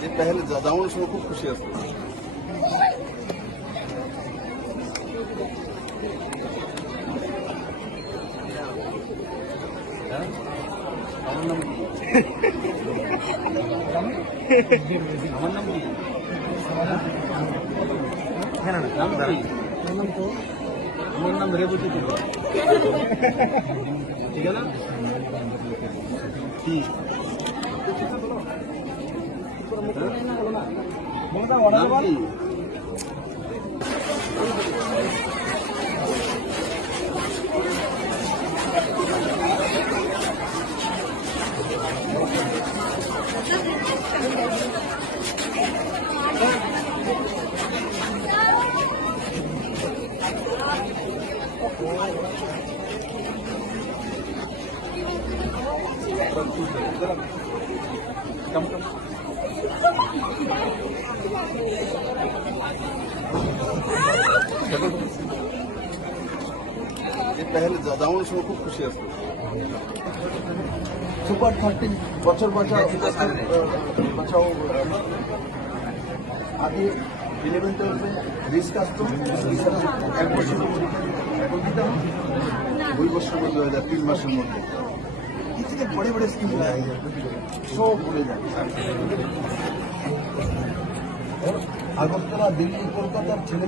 যে পেহেলে যাওয়ানোর সময় খুব খুশি আছে। আমার নাম কি? আমার নাম কি? নাম কি? আমার নাম রেবতী। ঠিক আছে না? কি নাম কি? যে পেহেলে যাওয়ানোর সময় খুব খুশি আছে। সুপার 13 বছর বাঁচাও আগে 11-12 রিস্ক আসতো, এক বছরের মধ্যে এখন দিতাম 2 বছরের মধ্যে হয়ে যায়, 3 মাসের মধ্যে। এই থেকে বড় বড় স্কিম সব ভুলে যায়। আগরতলা, দিল্লি, কলকাতার ছেলে